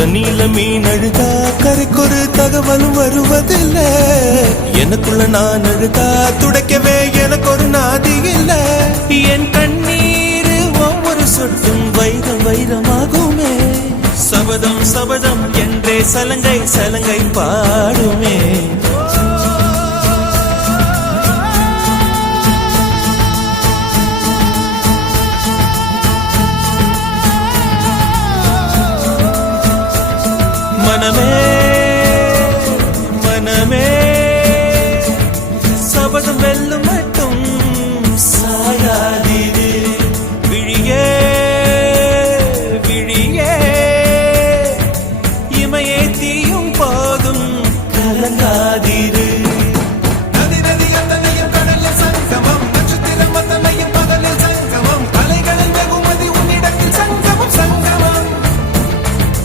தண்ணியில மீன் அழுதா கரைக்கொரு தகவலும் வருவதில்லை. எனக்குள்ள நான் அழுதா துடைக்கவே எனக்கு ஒரு நாதி இல்ல. என் கண்ணீர் ஒவ்வொரு சொட்டும் வைரம் வைரமாகுமே. சபதம் சபதம் என்றே சலங்கை சலங்கை பாடுமே. மனமே